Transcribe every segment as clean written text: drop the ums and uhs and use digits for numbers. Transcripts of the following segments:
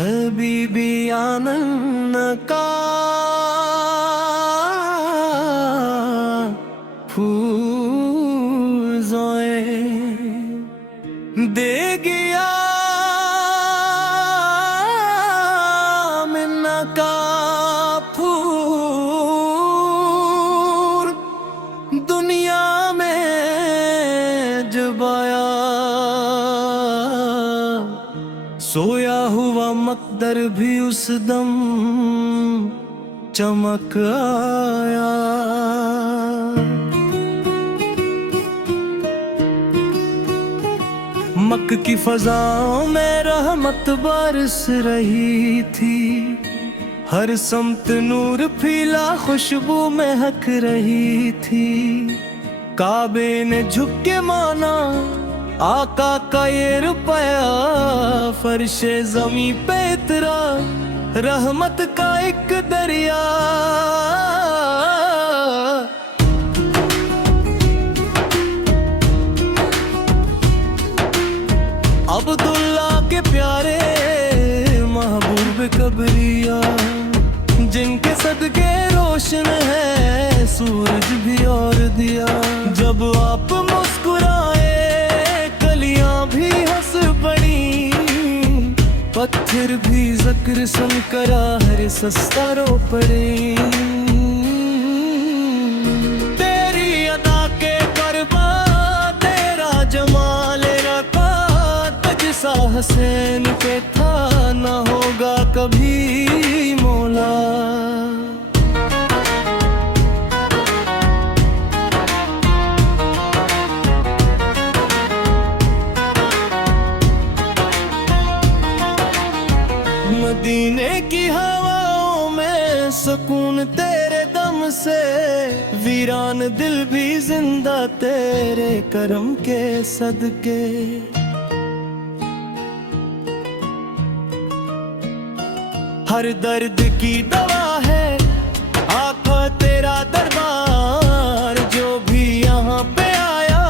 हबीबी आनंद का फूल जोए दे गया मिन्ना का फूल दुनिया में जब आया सोया हुआ मकदर भी उस दम चमक आया। मक्क की फजाओं में रहमत बरस रही थी, हर समत नूर फीला खुशबू महक रही थी। काबे ने झुक के माना आका का ये रुपया, फर्शे जमी पे इतरा रहमत का एक दरिया। अब्दुल्ला के प्यारे महबूब कबरिया, जिनके सदके रोशन है सूरज भी और दिया। जब आप मुस्कुराए पत्थर भी ज़िक्र सुनकर हर सस्ता रो पड़े। तेरी अदा के करबा तेरा जमाल रखा, तजसा हसैन पे था ना होगा कभी मौला। मदीने की हवाओं में सुकून तेरे दम से, वीरान दिल भी जिंदा तेरे करम के सदके। हर दर्द की दवा है आका तेरा दरबार, जो भी यहाँ पे आया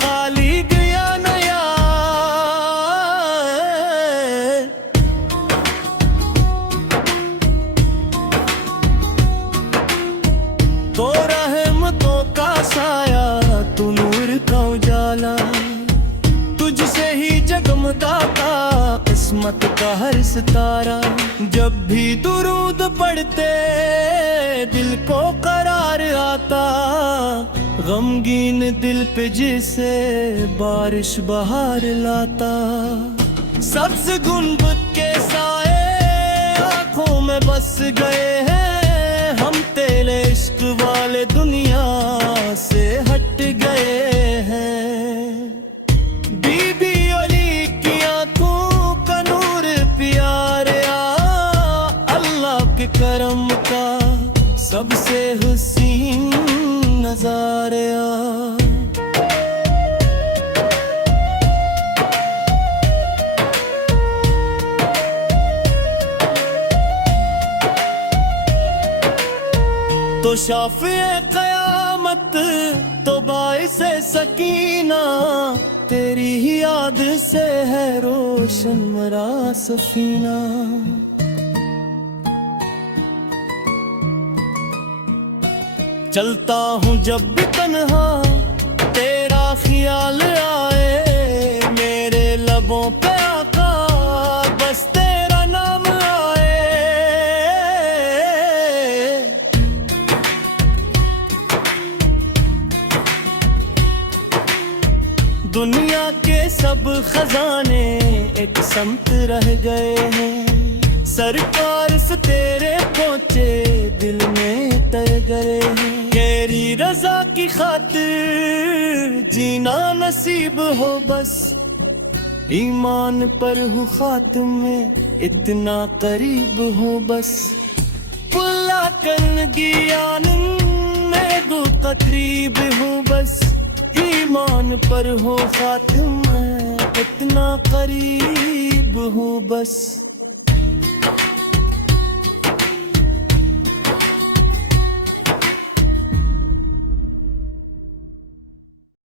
खाली गया नया। तो रहमतों का साया तू नूर का उजाला, तुझसे ही जगमगाता किस्मत का हर सितारा। जब भी दुरूद पढ़ते दिल को करार आता, गमगीन दिल पे जिसे बारिश बहार लाता। सब्ज गुंबद के साए आँखों में बस गए हैं, हम तेरे इश्क वाले दुनिया से हट गए हैं। बीबी अली की आंखों का नूर प्यारे अल्लाह के करम का सबसे हुसीन नजारा। तो शाफ़िए क़यामत तो बाइसे सकीना, तेरी ही याद से है रोशन मरा सफीना। चलता हूँ जब भी तन्हा तेरा ख्याल आए, मेरे लबों पे आका बस तेरा नाम आए। दुनिया के सब खजाने एक समत रह गए हैं, सरकार से तेरे पहुँचे दिल में तर गए हैं। तेरी रजा की खातिर जीना नसीब हो बस, ईमान पर हूँ खात्म में इतना करीब हो बस। पुल्ला करनगी आनंद गो करीब हो बस, ईमान पर हो खात्म में इतना करीब हो बस।